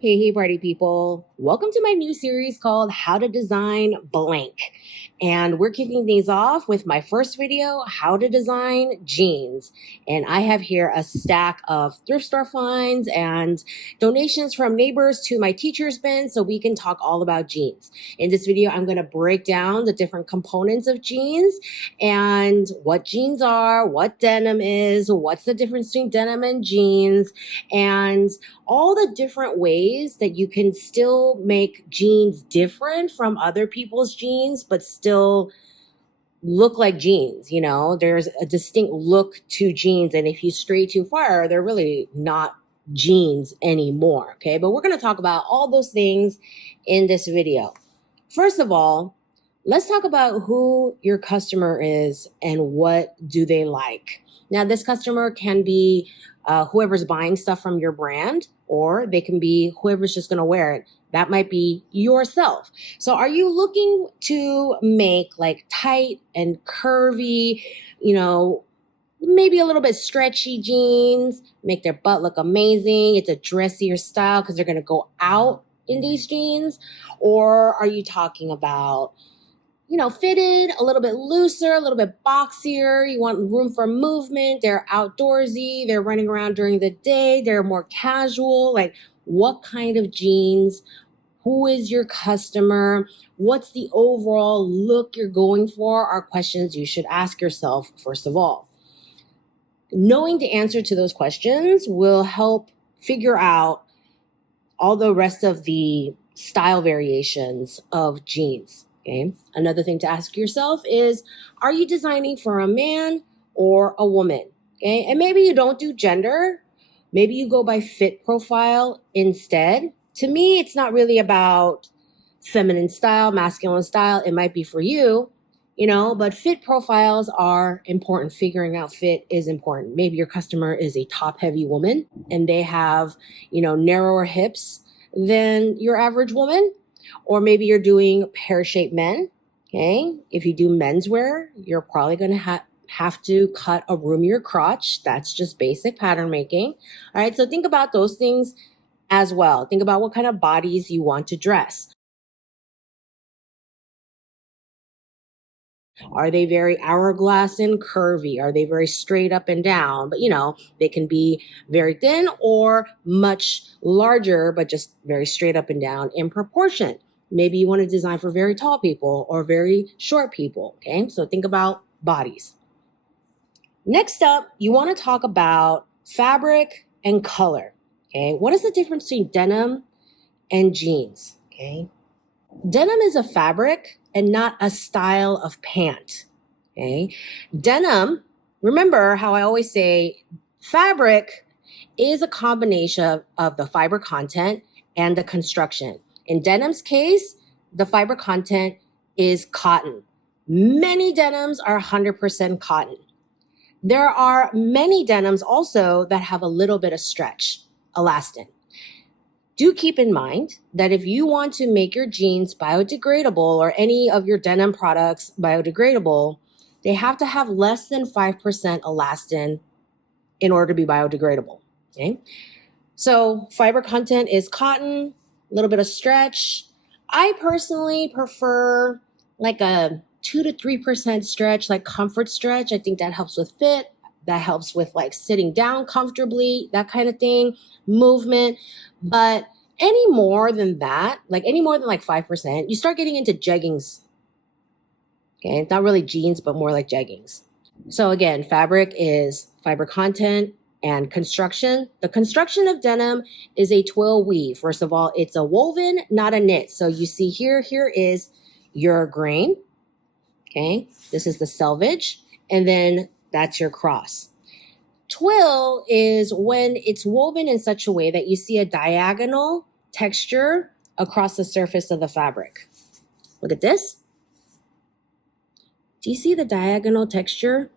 Hey, party people. Welcome to my new series called How to Design Blank. And we're kicking things off with my first video, How to Design Jeans. And I have here a stack of thrift store finds and donations from neighbors to my teacher's bin so we can talk all about jeans. In this video, I'm going to break down the different components of jeans and what jeans are, what denim is, what's the difference between denim and jeans, and all the different ways that you can still make jeans different from other people's jeans, but still look like jeans. You know, there's a distinct look to jeans. And if you stray too far, they're really not jeans anymore. Okay. But we're going to talk about all those things in this video. First of all, let's talk about who your customer is and what do they like. Now, this customer can be whoever's buying stuff from your brand, or they can be whoever's just going to wear it. That might be yourself. So are you looking to make like tight and curvy, maybe a little bit stretchy jeans, make their butt look amazing? It's a dressier style because they're going to go out in these jeans. Or are you talking about fitted, a little bit looser, a little bit boxier? You want room for movement. They're outdoorsy. They're running around during the day. They're more casual. Like, what kind of jeans? Who is your customer? What's the overall look you're going for? Are questions you should ask yourself, first of all. Knowing the answer to those questions will help figure out all the rest of the style variations of jeans. Okay. Another thing to ask yourself is, are you designing for a man or a woman? Okay. And maybe you don't do gender. Maybe you go by fit profile instead. To me, it's not really about feminine style, masculine style. It might be for you, but fit profiles are important. Figuring out fit is important. Maybe your customer is a top heavy woman and they have, narrower hips than your average woman. Or maybe you're doing pear-shaped men, okay? If you do menswear, you're probably going to have to cut a roomier crotch. That's just basic pattern making. All right, so think about those things as well. Think about what kind of bodies you want to dress. Are they very hourglass and curvy? Are they very straight up and down? But, they can be very thin or much larger, but just very straight up and down in proportion. Maybe you want to design for very tall people or very short people, okay? So think about bodies. Next up, you want to talk about fabric and color, okay? What is the difference between denim and jeans, okay? Denim is a fabric and not a style of pant, okay? Denim, remember how I always say fabric is a combination of the fiber content and the construction. In denim's case, the fiber content is cotton. Many denims are 100% cotton. There are many denims also that have a little bit of stretch, elastin. Do keep in mind that if you want to make your jeans biodegradable or any of your denim products biodegradable, they have to have less than 5% elastin in order to be biodegradable, okay? So fiber content is cotton, a little bit of stretch. I personally prefer like a 2 to 3% stretch, like comfort stretch. I think that helps with fit. That helps with like sitting down comfortably, that kind of thing, movement. But any more than that, like any more than like 5%, you start getting into jeggings. Okay, it's not really jeans, but more like jeggings. So again, fabric is fiber content and construction. The construction of denim is a twill weave. First of all, it's a woven, not a knit. So you see here is your grain. Okay, this is the selvage, and then that's your cross. Twill is when it's woven in such a way that you see a diagonal texture across the surface of the fabric. Look at this. Do you see the diagonal texture?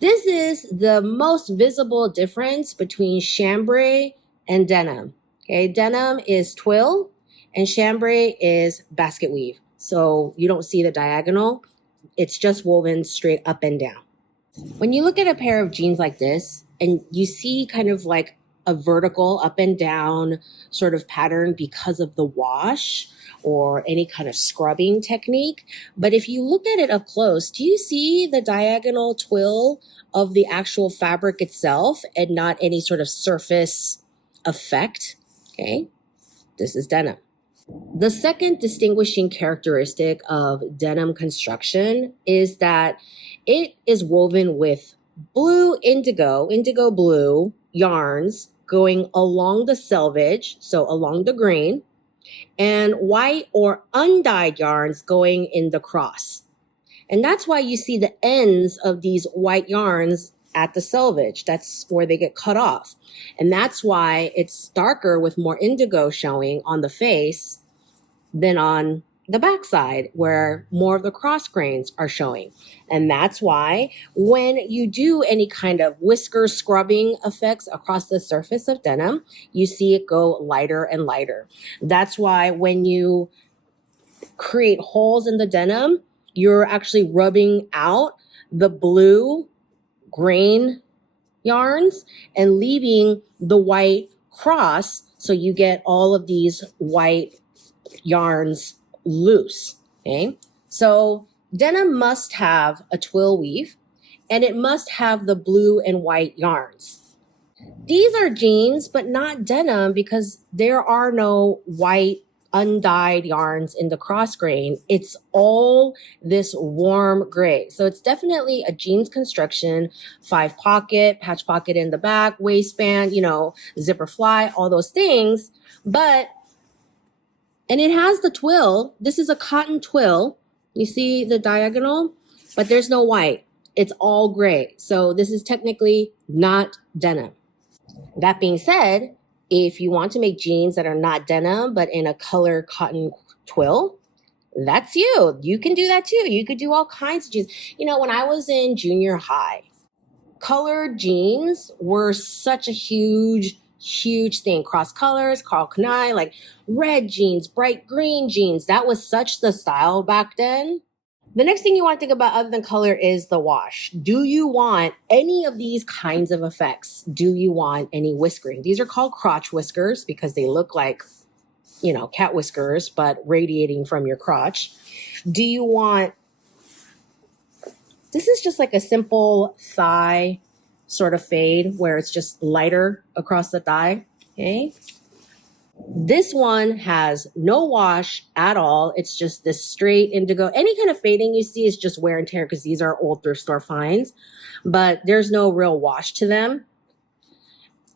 This is the most visible difference between chambray and denim. Okay, denim is twill and chambray is basket weave. So you don't see the diagonal. It's just woven straight up and down. When you look at a pair of jeans like this and you see kind of like a vertical up and down sort of pattern because of the wash or any kind of scrubbing technique. But if you look at it up close, do you see the diagonal twill of the actual fabric itself and not any sort of surface effect? Okay, this is denim. The second distinguishing characteristic of denim construction is that it is woven with blue indigo blue yarns going along the selvage, so along the grain, and white or undyed yarns going in the cross. And that's why you see the ends of these white yarns at the selvage. That's where they get cut off. And that's why it's darker with more indigo showing on the face than on the backside where more of the cross grains are showing. And that's why when you do any kind of whisker scrubbing effects across the surface of denim, you see it go lighter and lighter. That's why when you create holes in the denim, you're actually rubbing out the blue grain yarns and leaving the white cross, so you get all of these white yarns loose. Okay, so denim must have a twill weave and it must have the blue and white yarns. These are jeans, but not denim because there are no white undyed yarns in the cross grain. It's all this warm gray. So it's definitely a jeans construction, 5 pocket, patch pocket in the back, waistband, zipper fly, all those things. And it has the twill. This is a cotton twill. You see the diagonal, but there's no white. It's all gray. So this is technically not denim. That being said, if you want to make jeans that are not denim, but in a color cotton twill, that's you. You can do that too. You could do all kinds of jeans. When I was in junior high, colored jeans were such a huge thing. Cross colors, Carl Kanai, like red jeans, bright green jeans. That was such the style back then. The next thing you want to think about other than color is the wash. Do you want any of these kinds of effects? Do you want any whiskering? These are called crotch whiskers because they look like, cat whiskers, but radiating from your crotch. Do you want, this is just like a simple thigh sort of fade where it's just lighter across the thigh, okay? This one has no wash at all. It's just this straight indigo. Any kind of fading you see is just wear and tear because these are old thrift store finds, but there's no real wash to them.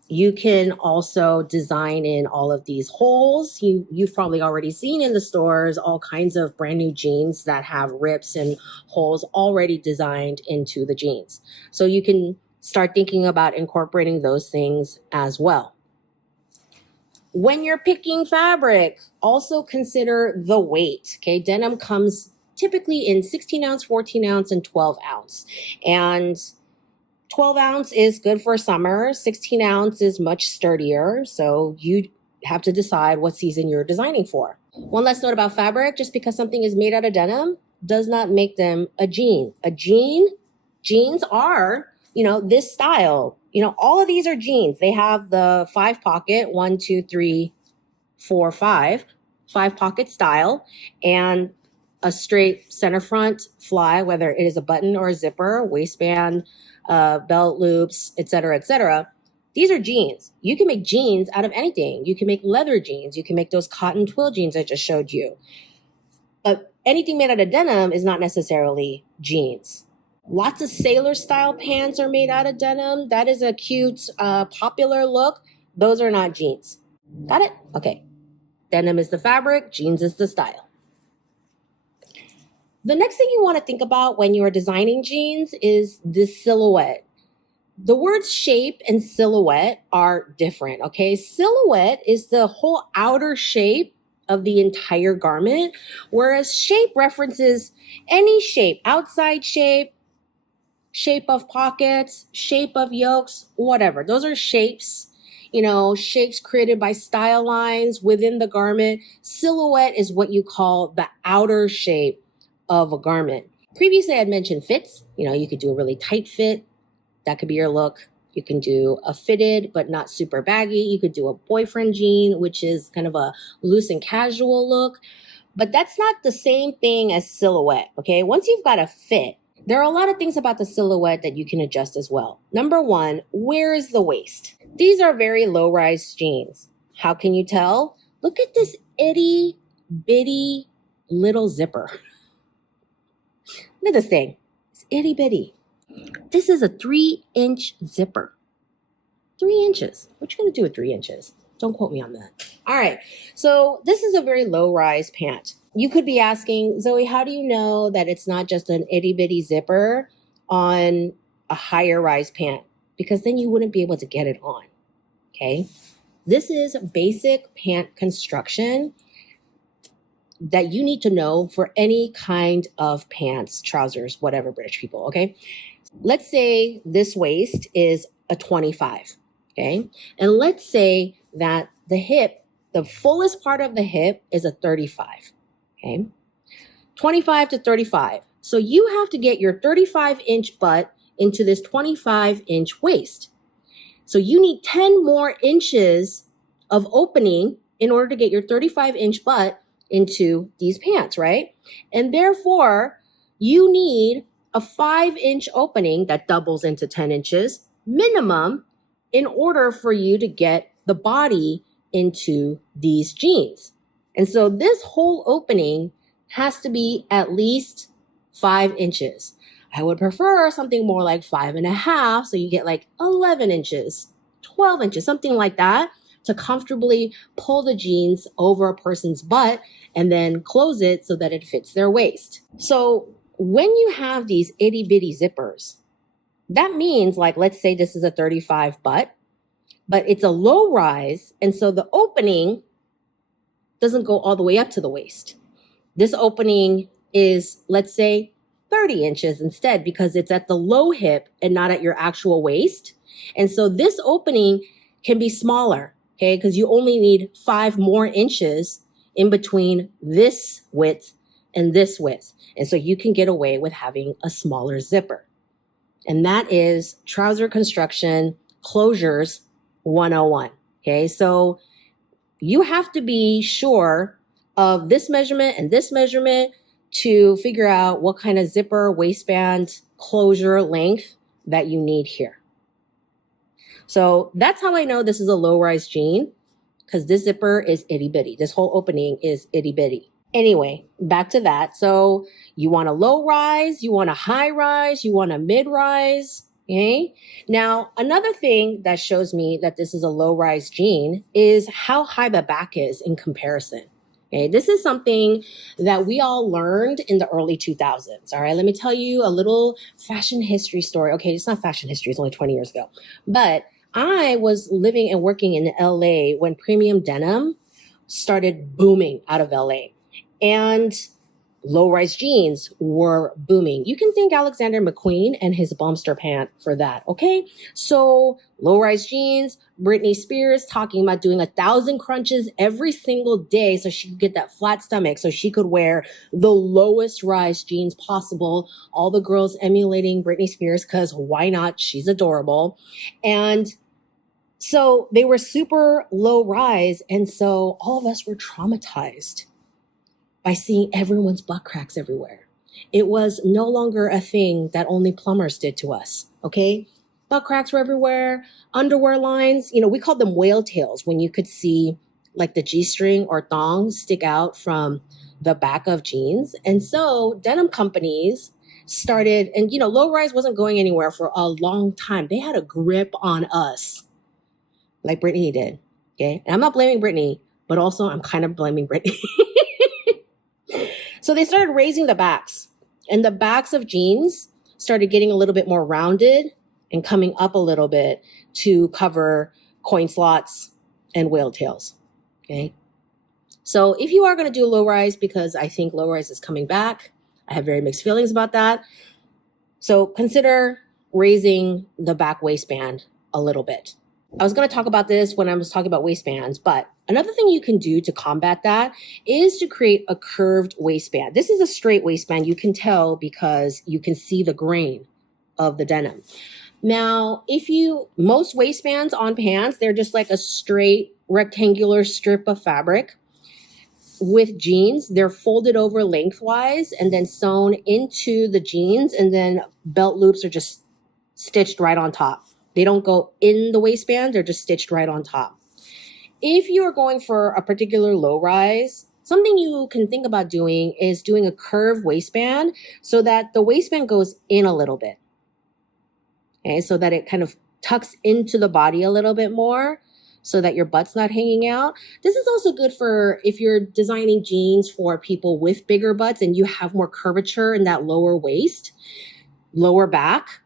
You can also design in all of these holes. You've probably already seen in the stores all kinds of brand new jeans that have rips and holes already designed into the jeans. So you can start thinking about incorporating those things as well. When you're picking fabric, also consider the weight. Okay, denim comes typically in 16 ounce, 14 ounce, and 12 ounce. And 12 ounce is good for summer. 16 ounce is much sturdier. So you have to decide what season you're designing for. One last note about fabric, just because something is made out of denim does not make them a jean. Jeans are, this style. All of these are jeans. They have the 5 pocket, 1, 2, 3, 4, 5 pocket style, and a straight center front fly, whether it is a button or a zipper, waistband, belt loops, etc., etc. These are jeans. You can make jeans out of anything. You can make leather jeans. You can make those cotton twill jeans I just showed you. But anything made out of denim is not necessarily jeans. Lots of sailor style pants are made out of denim. That is a cute, popular look. Those are not jeans. Got it? Okay. Denim is the fabric, jeans is the style. The next thing you want to think about when you are designing jeans is the silhouette. The words shape and silhouette are different, okay? Silhouette is the whole outer shape of the entire garment, whereas shape references any shape, outside shape, shape of pockets, shape of yokes, whatever. Those are shapes, shapes created by style lines within the garment. Silhouette is what you call the outer shape of a garment. Previously, I had mentioned fits. You could do a really tight fit. That could be your look. You can do a fitted but not super baggy. You could do a boyfriend jean, which is kind of a loose and casual look. But that's not the same thing as silhouette, okay? Once you've got a fit, there are a lot of things about the silhouette that you can adjust as well. Number one, where is the waist? These are very low-rise jeans. How can you tell? Look at this itty bitty little zipper. Look at this thing. It's itty bitty. This is a 3-inch zipper. 3 inches. What you gonna do with 3 inches? Don't quote me on that. All right, so this is a very low-rise pant. You could be asking, Zoe, how do you know that it's not just an itty-bitty zipper on a higher-rise pant? Because then you wouldn't be able to get it on, okay? This is basic pant construction that you need to know for any kind of pants, trousers, whatever, British people, okay? Let's say this waist is a 25, okay? And let's say that the hip, the fullest part of the hip is a 35, okay? 25 to 35. So you have to get your 35-inch butt into this 25-inch waist. So you need 10 more inches of opening in order to get your 35-inch butt into these pants, right? And therefore, you need a 5-inch opening that doubles into 10 inches minimum in order for you to get the body into these jeans. And so this whole opening has to be at least 5 inches. I would prefer something more like 5.5, so you get like 11 inches, 12 inches, something like that, to comfortably pull the jeans over a person's butt and then close it so that it fits their waist. So when you have these itty bitty zippers, that means, like, let's say this is a 35 butt, but it's a low rise. And so the opening doesn't go all the way up to the waist. This opening is, let's say, 30 inches instead, because it's at the low hip and not at your actual waist. And so this opening can be smaller, okay? Because you only need 5 more inches in between this width and this width. And so you can get away with having a smaller zipper. And that is trouser construction closures 101, okay? So you have to be sure of this measurement and this measurement to figure out what kind of zipper, waistband, closure length that you need here. So that's how I know this is a low-rise jean, because this zipper is itty-bitty. This whole opening is itty-bitty. Anyway, back to that. So you want a low rise, you want a high rise, you want a mid rise, okay? Now, another thing that shows me that this is a low rise jean is how high the back is in comparison. Okay, this is something that we all learned in the early 2000s. All right, let me tell you a little fashion history story. Okay, it's not fashion history, it's only 20 years ago. But I was living and working in LA when premium denim started booming out of LA. And low-rise jeans were booming. You can thank Alexander McQueen and his Bumster pant for that, okay? So low-rise jeans, Britney Spears talking about doing 1,000 crunches every single day so she could get that flat stomach, so she could wear the lowest rise jeans possible. All the girls emulating Britney Spears, because why not? She's adorable. And so they were super low rise, and so all of us were traumatized by seeing everyone's butt cracks everywhere. It was no longer a thing that only plumbers did to us, okay? Butt cracks were everywhere, underwear lines, we called them whale tails, when you could see like the G-string or thong stick out from the back of jeans. And so denim companies started, and low rise wasn't going anywhere for a long time. They had a grip on us like Britney did, okay? And I'm not blaming Britney, but also I'm kind of blaming Britney. So they started raising the backs, and the backs of jeans started getting a little bit more rounded and coming up a little bit to cover coin slots and whale tails, okay? So if you are going to do low rise, because I think low rise is coming back, I have very mixed feelings about that. So consider raising the back waistband a little bit. I was going to talk about this when I was talking about waistbands, but another thing you can do to combat that is to create a curved waistband. This is a straight waistband. You can tell because you can see the grain of the denim. Now, most waistbands on pants, they're just like a straight rectangular strip of fabric. With jeans, they're folded over lengthwise and then sewn into the jeans, and then belt loops are just stitched right on top. They don't go in the waistband, they're just stitched right on top. If you are going for a particular low rise, something you can think about doing is doing a curved waistband so that the waistband goes in a little bit. Okay, so that it kind of tucks into the body a little bit more so that your butt's not hanging out. This is also good for if you're designing jeans for people with bigger butts and you have more curvature in that lower waist, lower back.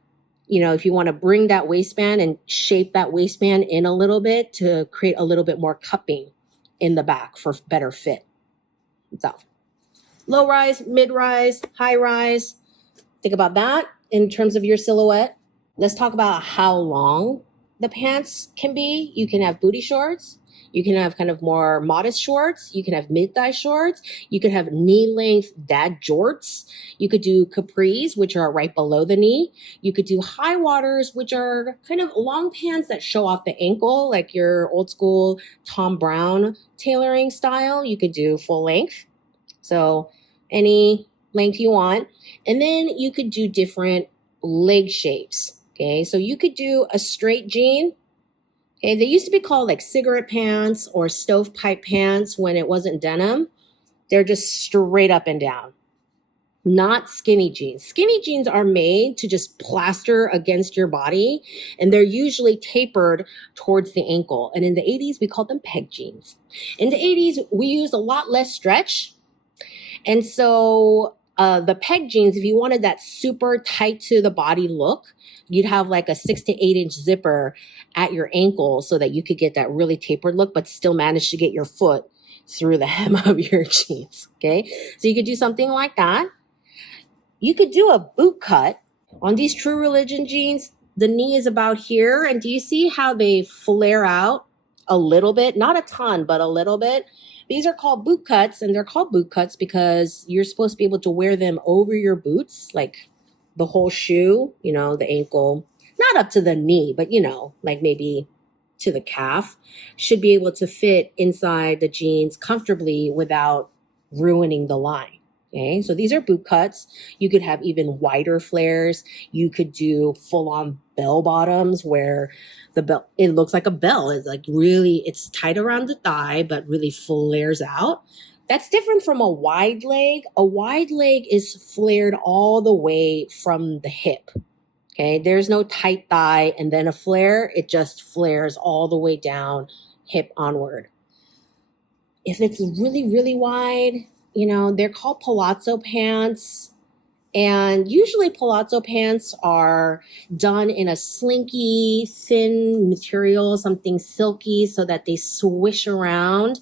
You know, if you want to bring that waistband and shape that waistband in a little bit to create a little bit more cupping in the back for better fit. So low rise, mid rise, high rise. Think about that in terms of your silhouette. Let's talk about how long the pants can be. You can have booty shorts. You can have kind of more modest shorts. You can have mid-thigh shorts. You can have knee-length dad jorts. You could do capris, which are right below the knee. You could do high waters, which are kind of long pants that show off the ankle, like your old school Tom Brown tailoring style. You could do full length. So any length you want. And then you could do different leg shapes. Okay, so you could do a straight jean. Okay, they used to be called like cigarette pants or stovepipe pants when it wasn't denim. They're just straight up and down, not skinny jeans. Skinny jeans are made to just plaster against your body, and they're usually tapered towards the ankle. And in the 80s, we called them peg jeans. In the 80s, we used a lot less stretch. And so the peg jeans, if you wanted that super tight to the body look, you'd have like a 6 to 8 inch zipper at your ankle so that you could get that really tapered look, but still manage to get your foot through the hem of your jeans. Okay. So you could do something like that. You could do a boot cut on these True Religion jeans. The knee is about here. And do you see how they flare out a little bit? Not a ton, but a little bit. These are called boot cuts, and they're called boot cuts because you're supposed to be able to wear them over your boots, like the whole shoe, you know, the ankle, not up to the knee, but, you know, like maybe to the calf, should be able to fit inside the jeans comfortably without ruining the line. Okay, so these are boot cuts. You could have even wider flares. You could do full-on bell bottoms where the belt, it looks like a bell. It's like really, it's tight around the thigh, but really flares out. That's different from a wide leg. A wide leg is flared all the way from the hip. Okay, there's no tight thigh and then a flare. It just flares all the way down, hip onward. If it's really, really wide, you know, they're called palazzo pants. And usually palazzo pants are done in a slinky, thin material, something silky so that they swish around.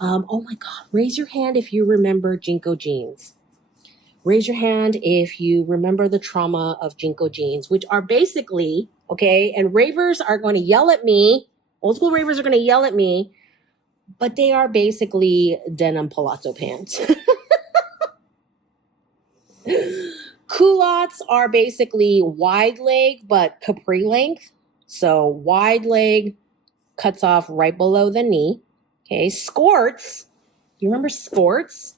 Oh my God, raise your hand if you remember Jinko jeans. Raise your hand if you remember the trauma of Jinko jeans, which are basically, okay, and ravers are going to yell at me. Old school ravers are going to yell at me, but they are basically denim palazzo pants. Culottes are basically wide leg, but capri length. So wide leg cuts off right below the knee. Okay, skirts. You remember skirts?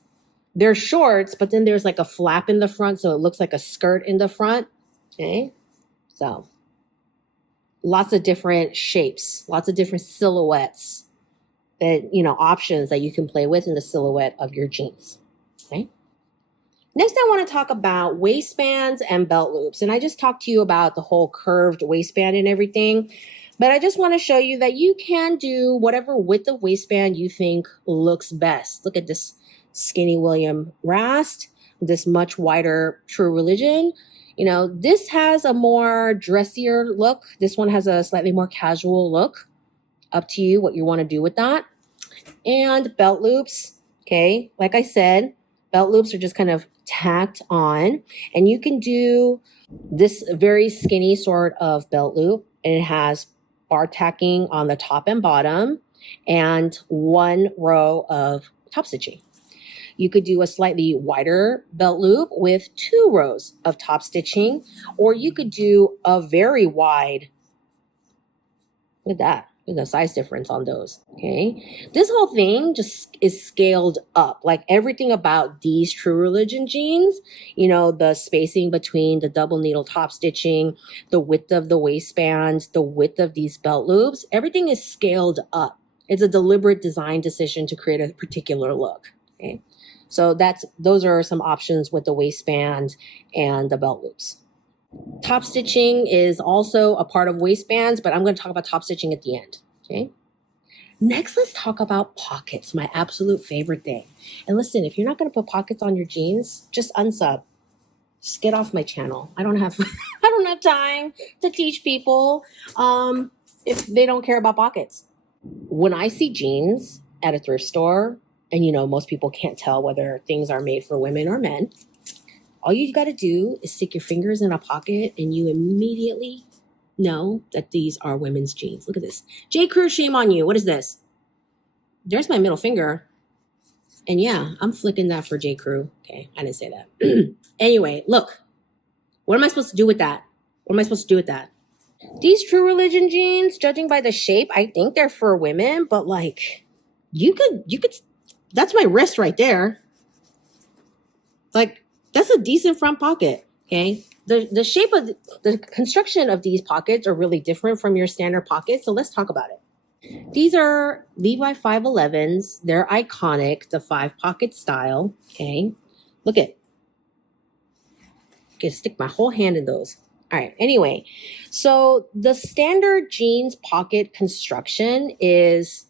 They're shorts, but then there's like a flap in the front, so it looks like a skirt in the front. Okay, so lots of different shapes, lots of different silhouettes that, you know, options that you can play with in the silhouette of your jeans. Okay. Next, I want to talk about waistbands and belt loops. And I just talked to you about the whole curved waistband and everything, but I just want to show you that you can do whatever width of waistband you think looks best. Look at this skinny William Rast, this much wider True Religion. You know, this has a more dressier look. This one has a slightly more casual look. Up to you what you want to do with that. And belt loops, okay, like I said, belt loops are just kind of tacked on, and you can do this very skinny sort of belt loop, and it has bar tacking on the top and bottom and one row of top stitching. You could do a slightly wider belt loop with 2 rows of top stitching, or you could do a very wide. Look at that. There's a size difference on those. Okay. This whole thing just is scaled up. Like everything about these True Religion jeans, you know, the spacing between the double needle top stitching, the width of the waistbands, the width of these belt loops, everything is scaled up. It's a deliberate design decision to create a particular look. Okay. So those are some options with the waistband and the belt loops. Top stitching is also a part of waistbands, but I'm going to talk about top stitching at the end. Okay. Next, let's talk about pockets, my absolute favorite thing. And listen, if you're not going to put pockets on your jeans, just unsub. Just get off my channel. I don't have time to teach people if they don't care about pockets. When I see jeans at a thrift store, and you know, most people can't tell whether things are made for women or men, all you got to do is stick your fingers in a pocket and you immediately know that these are women's jeans. Look at this. J. Crew, shame on you. What is this? There's my middle finger. And yeah, I'm flicking that for J. Crew. Okay, I didn't say that. Anyway, look. What am I supposed to do with that? What am I supposed to do with that? These True Religion jeans, judging by the shape, I think they're for women, but like, you could, that's my wrist right there. Like, that's a decent front pocket, okay? The shape of the construction of these pockets are really different from your standard pockets, so let's talk about it. These are Levi 511s. They're iconic, the 5-pocket style, okay? Look at, I can stick my whole hand in those. All right, anyway, so the standard jeans pocket construction is,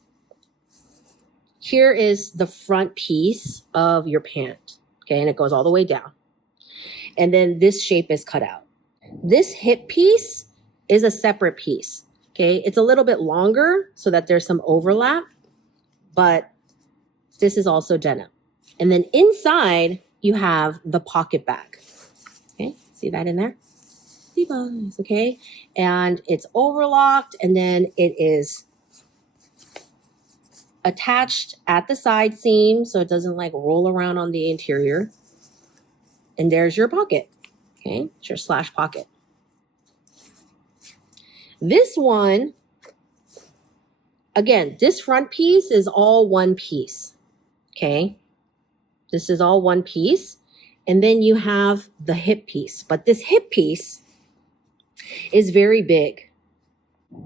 here is the front piece of your pant, okay? And it goes all the way down. And then this shape is cut out. This hip piece is a separate piece, okay? It's a little bit longer so that there's some overlap, but this is also denim. And then inside, you have the pocket bag, okay? See that in there? Levi's, okay? And it's overlocked, and then it is attached at the side seam so it doesn't like roll around on the interior. And there's your pocket, okay? It's your slash pocket. This one, again, this front piece is all one piece, okay? This is all one piece. And then you have the hip piece. But this hip piece is very big.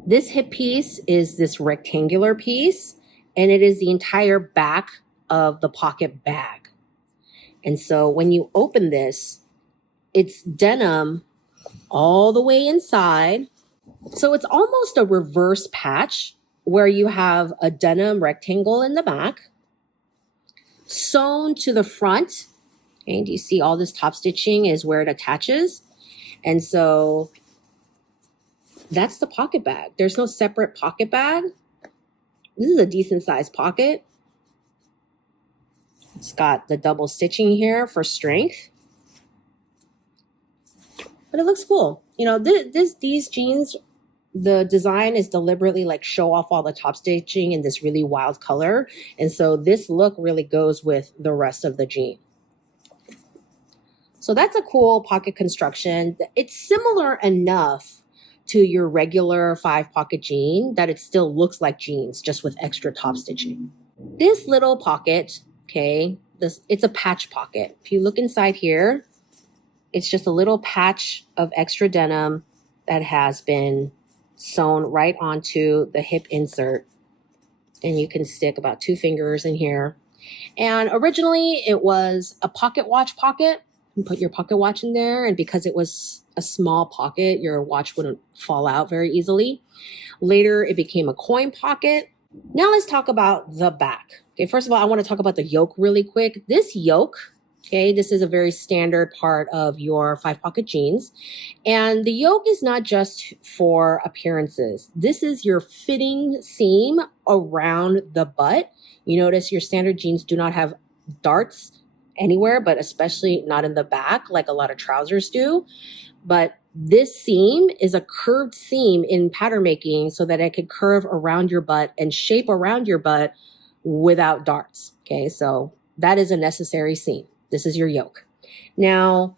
This hip piece is this rectangular piece, and it is the entire back of the pocket bag. And so when you open this, it's denim all the way inside. So it's almost a reverse patch where you have a denim rectangle in the back, sewn to the front. And you see all this top stitching is where it attaches. And so that's the pocket bag. There's no separate pocket bag. This is a decent sized pocket. It's got the double stitching here for strength. But it looks cool. You know, these jeans, the design is deliberately like show off all the top stitching in this really wild color. And so this look really goes with the rest of the jean. So that's a cool pocket construction. It's similar enough to your regular 5-pocket jean that it still looks like jeans, just with extra top stitching. This little pocket, okay, it's a patch pocket. If you look inside here, it's just a little patch of extra denim that has been sewn right onto the hip insert. And you can stick about 2 fingers in here. And originally it was a pocket watch pocket. You put your pocket watch in there, and because it was a small pocket, your watch wouldn't fall out very easily. Later, it became a coin pocket. Now let's talk about the back. Okay, first of all, I want to talk about the yoke really quick. This yoke, okay, this is a very standard part of your 5-pocket jeans. And the yoke is not just for appearances. This is your fitting seam around the butt. You notice your standard jeans do not have darts anywhere, but especially not in the back like a lot of trousers do. But this seam is a curved seam in pattern making so that it can curve around your butt and shape around your butt without darts. Okay, so That is a necessary seam. This is your yoke. Now,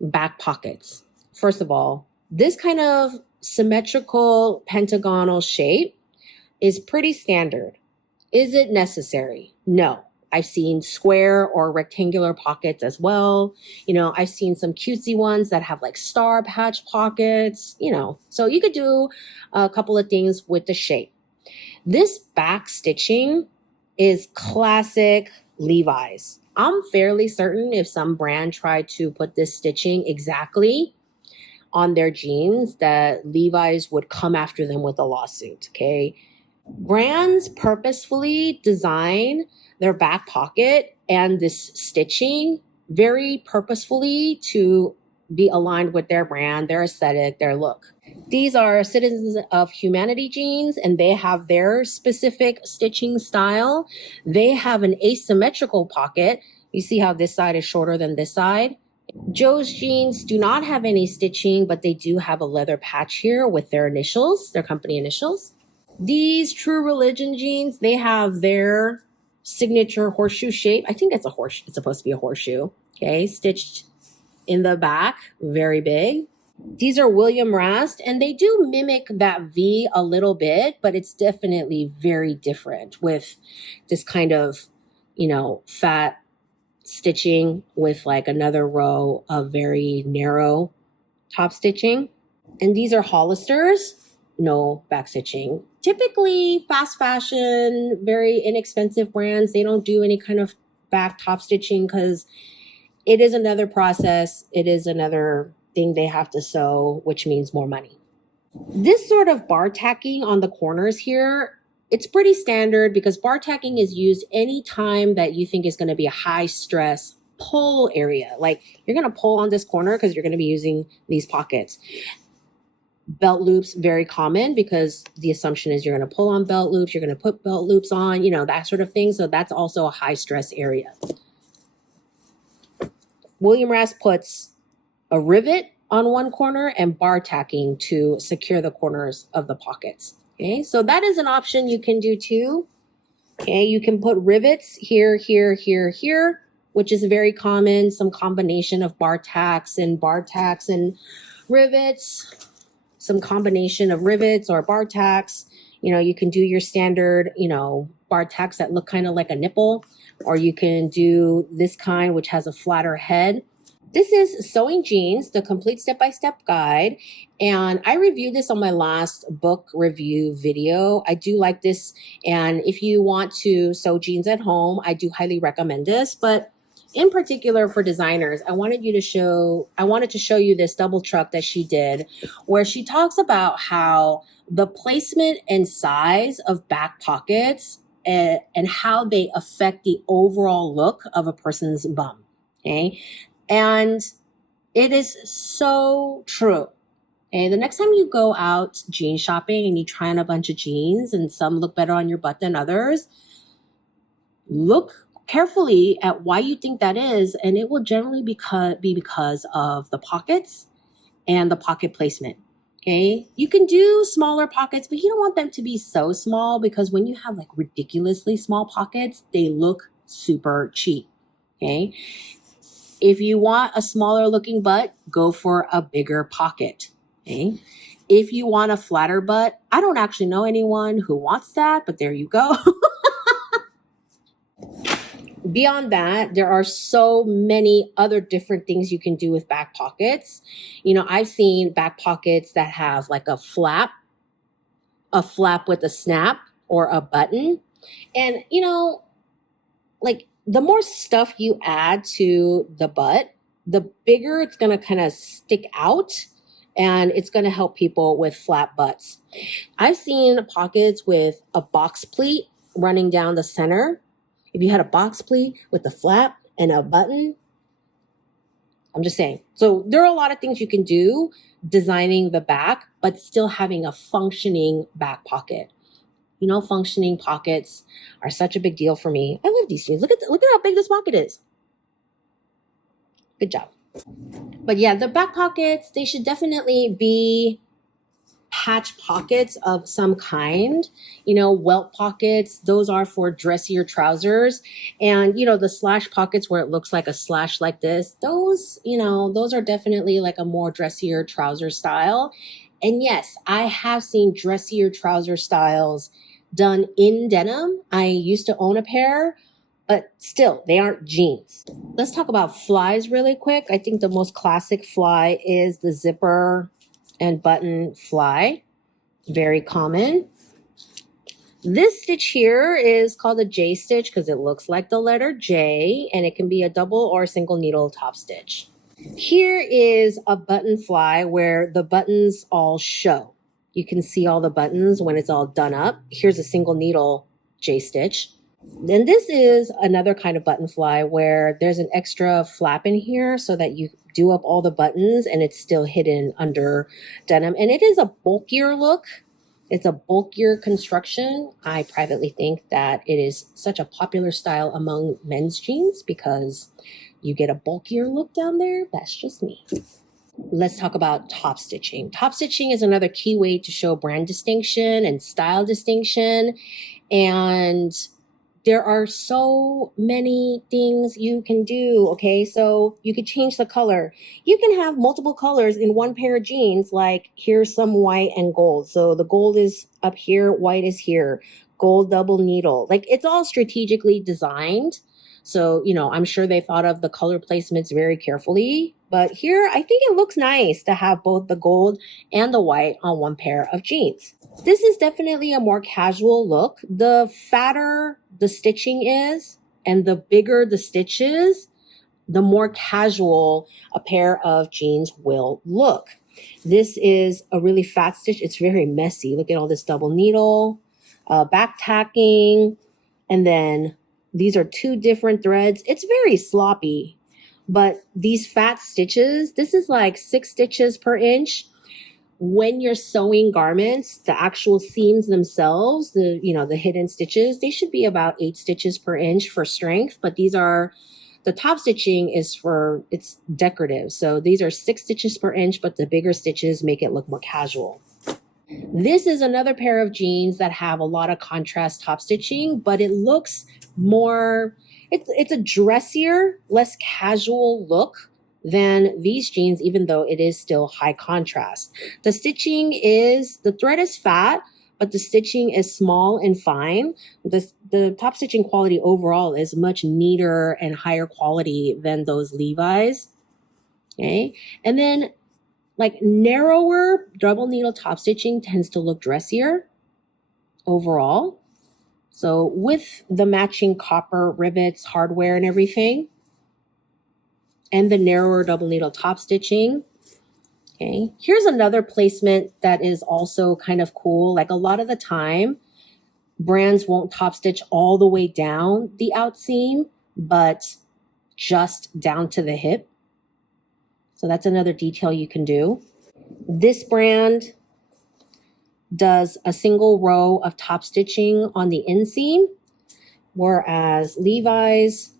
back pockets. First of all, this kind of symmetrical pentagonal shape is pretty standard. Is it necessary? No. I've seen square or rectangular pockets as well. I've seen some cutesy ones that have like star patch pockets, so you could do a couple of things with the shape. This back stitching is classic Levi's. I'm fairly certain if some brand tried to put this stitching exactly on their jeans that Levi's would come after them with a lawsuit, okay? Brands purposefully design their back pocket and this stitching very purposefully to be aligned with their brand, their aesthetic, their look. These are Citizens of Humanity jeans, and they have their specific stitching style. They have an asymmetrical pocket. You see how this side is shorter than this side? Joe's jeans do not have any stitching, but they do have a leather patch here with their initials, their company initials. These True Religion jeans, they have their signature horseshoe shape. I think it's it's supposed to be a horseshoe, okay? Stitched in the back, very big. These are William Rast, and they do mimic that V a little bit, but it's definitely very different with this kind of, fat stitching with like another row of very narrow top stitching. And these are Hollisters, no back stitching. Typically fast fashion, very inexpensive brands, they don't do any kind of back top stitching because it is another process. It is another thing they have to sew, which means more money. This sort of bar tacking on the corners here, it's pretty standard because bar tacking is used anytime that you think is going to be a high stress pull area. Like you're going to pull on this corner because you're going to be using these pockets. Belt loops, very common because the assumption is you're going to pull on belt loops, you're going to put belt loops on, that sort of thing. So that's also a high stress area. William Rast puts a rivet on one corner and bar tacking to secure the corners of the pockets. Okay, so that is an option you can do too. Okay, you can put rivets here, here, here, here, which is very common. Some combination of bar tacks and rivets, some combination of rivets or bar tacks. You can do your standard, bar tacks that look kind of like a nipple, or you can do this kind, which has a flatter head. This is Sewing Jeans, the complete step-by-step guide. And I reviewed this on my last book review video. I do like this. And if you want to sew jeans at home, I do highly recommend this. But in particular for designers, I wanted to show you this double truck that she did, where she talks about how the placement and size of back pockets and how they affect the overall look of a person's bum. Okay. And it is so true. Okay, the next time you go out jean shopping and you try on a bunch of jeans and some look better on your butt than others, look carefully at why you think that is, and it will generally be because of the pockets and the pocket placement. Okay, you can do smaller pockets, but you don't want them to be so small because when you have like ridiculously small pockets, they look super cheap. Okay. If you want a smaller looking butt, go for a bigger pocket. Okay. If you want a flatter butt, I don't actually know anyone who wants that, but there you go. Beyond that, there are so many other different things you can do with back pockets. I've seen back pockets that have like a flap with a snap or a button. And, like the more stuff you add to the butt, the bigger it's going to kind of stick out, and it's going to help people with flat butts. I've seen pockets with a box pleat running down the center. If you had a box pleat with a flap and a button, I'm just saying. So there are a lot of things you can do designing the back, but still having a functioning back pocket. Functioning pockets are such a big deal for me. I love these jeans. Look at how big this pocket is. Good job. But yeah, the back pockets, they should definitely be patch pockets of some kind, you know, welt pockets. Those are for dressier trousers. And, you know, the slash pockets where it looks like a slash like this, those, you know, those are definitely like a more dressier trouser style. And yes, I have seen dressier trouser styles done in denim. I used to own a pair, but still, they aren't jeans. Let's talk about flies really quick. I think the most classic fly is the zipper and button fly. Very common. This stitch here is called a J stitch because it looks like the letter J, and it can be a double or single needle top stitch. Here is a button fly where the buttons all show. You can see all the buttons when it's all done up. Here's a single needle J stitch. Then this is another kind of button fly where there's an extra flap in here so that you do up all the buttons and it's still hidden under denim. And it is a bulkier look. It's a bulkier construction. I privately think that it is such a popular style among men's jeans because you get a bulkier look down there. That's just me. Let's talk about top stitching. Top stitching is another key way to show brand distinction and style distinction. And there are so many things you can do, okay? So you could change the color. You can have multiple colors in one pair of jeans, like here's some white and gold. So the gold is up here, white is here, gold double needle. Like it's all strategically designed. So, you know, I'm sure they thought of the color placements very carefully. But here, I think it looks nice to have both the gold and the white on one pair of jeans. This is definitely a more casual look. The fatter the stitching is and the bigger the stitches, the more casual a pair of jeans will look. This is a really fat stitch. It's very messy. Look at all this double needle, back tacking, and then these are two different threads. It's very sloppy, but these fat stitches, this is like 6 stitches per inch. When you're sewing garments, the actual seams themselves, the hidden stitches, they should be about 8 stitches per inch for strength. But these are, the top stitching is for, it's decorative. So these are 6 stitches per inch, but the bigger stitches make it look more casual. This is another pair of jeans that have a lot of contrast top stitching, but it looks more, it's a dressier, less casual look than these jeans, even though it is still high contrast. The stitching is, the thread is fat, but the stitching is small and fine. The top stitching quality overall is much neater and higher quality than those Levi's. Okay. And then like narrower double needle top stitching tends to look dressier overall. So with the matching copper rivets, hardware and everything, and the narrower double needle top stitching. Okay, here's another placement that is also kind of cool. Like a lot of the time, brands won't top stitch all the way down the outseam, but just down to the hip. So that's another detail you can do. This brand does a single row of top stitching on the inseam, whereas Levi's,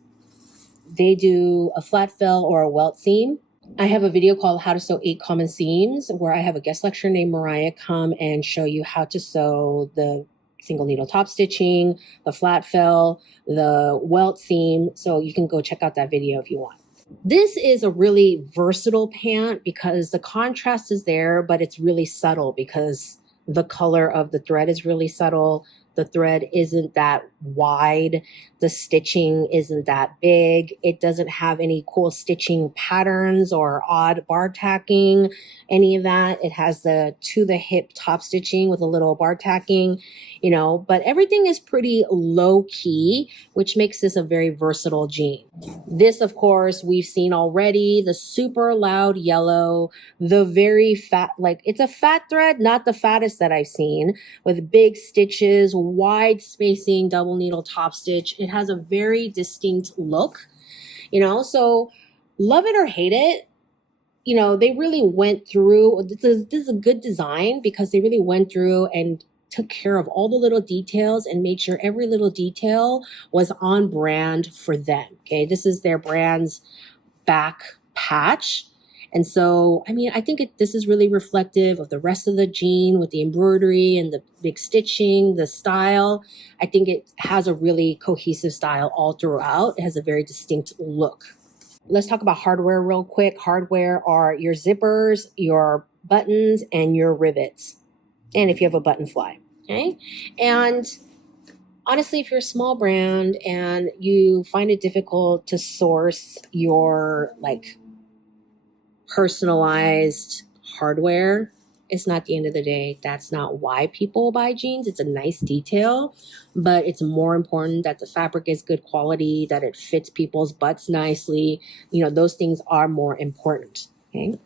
they do a flat fill or a welt seam. I have a video called How to Sew 8 Common Seams where I have a guest lecturer named Mariah come and show you how to sew the single needle top stitching, the flat fill, the welt seam. So you can go check out that video if you want. This is a really versatile pant because the contrast is there, but it's really subtle because the color of the thread is really subtle. The thread isn't that wide. The stitching isn't that big. It doesn't have any cool stitching patterns or odd bar tacking, any of that. It has the to the hip top stitching with a little bar tacking, but everything is pretty low key, which makes this a very versatile jean. This, of course, we've seen already, the super loud yellow, the very fat, like it's a fat thread, not the fattest that I've seen, with big stitches, wide spacing, double needle top stitch. It has a very distinct look, so love it or hate it. They really went through, this is a good design because they really went through and took care of all the little details and made sure every little detail was on brand for them. Okay, this is their brand's back patch. And so, I mean, I think this is really reflective of the rest of the jean with the embroidery and the big stitching, the style. I think it has a really cohesive style all throughout. It has a very distinct look. Let's talk about hardware real quick. Hardware are your zippers, your buttons, and your rivets. And if you have a button fly, okay? And honestly, if you're a small brand and you find it difficult to source your like personalized hardware, it's not the end of the day. That's not why people buy jeans. It's a nice detail, but it's more important that the fabric is good quality, that it fits people's butts nicely. You know, those things are more important. Okay.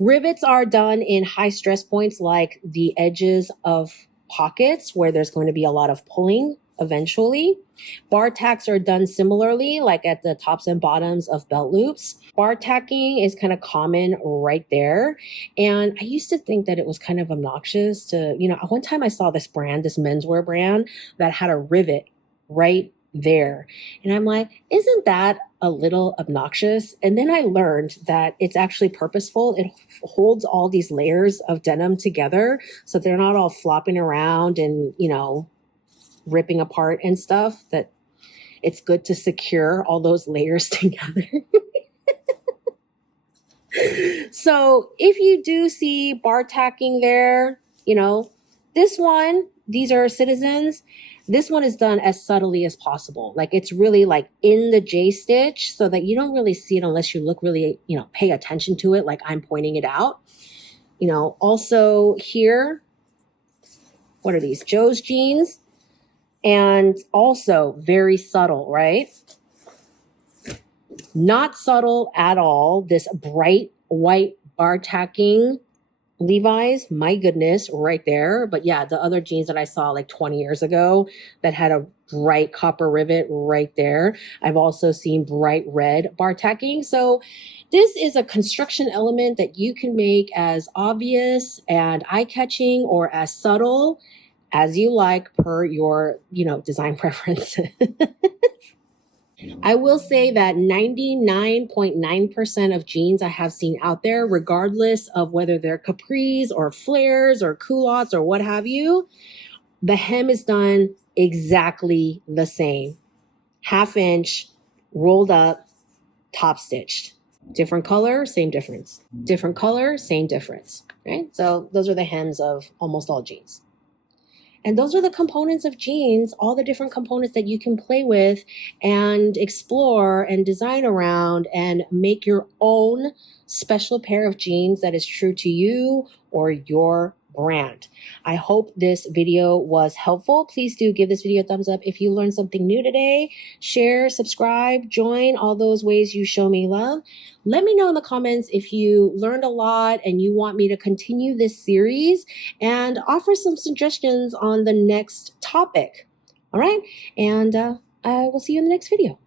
Rivets are done in high stress points like the edges of pockets where there's going to be a lot of pulling eventually. Bar tacks are done similarly, like at the tops and bottoms of belt loops. Bar tacking is kind of common right there. And I used to think that it was kind of obnoxious to, you know, one time I saw this brand, this menswear brand that had a rivet right there. And I'm like, isn't that a little obnoxious? And then I learned that it's actually purposeful. It holds all these layers of denim together so they're not all flopping around and, you know, ripping apart and stuff, that it's good to secure all those layers together. So if you do see bar tacking there, you know, these are Citizens. This one is done as subtly as possible. Like it's really like in the J stitch so that you don't really see it unless you look really, you know, pay attention to it. Like I'm pointing it out, you know. Also here, what are these? Joe's jeans. And also very subtle, right? Not subtle at all. This bright white bar tacking Levi's, my goodness, right there. But yeah, the other jeans that I saw like 20 years ago that had a bright copper rivet right there. I've also seen bright red bar tacking. So this is a construction element that you can make as obvious and eye-catching or as subtle as you like per your, you know, design preference. I will say that 99.9% of jeans I have seen out there, regardless of whether they're capris or flares or culottes or what have you, the hem is done exactly the same. 1/2 inch, rolled up, top stitched. Different color, same difference. Different color, same difference. Right? So those are the hems of almost all jeans. And those are the components of jeans, all the different components that you can play with and explore and design around and make your own special pair of jeans that is true to you or your brand. I hope this video was helpful. Please do give this video a thumbs up if you learned something new today. Share, subscribe, join, all those ways you show me love. Let me know in the comments if you learned a lot and you want me to continue this series and offer some suggestions on the next topic. All right. And I will see you in the next video.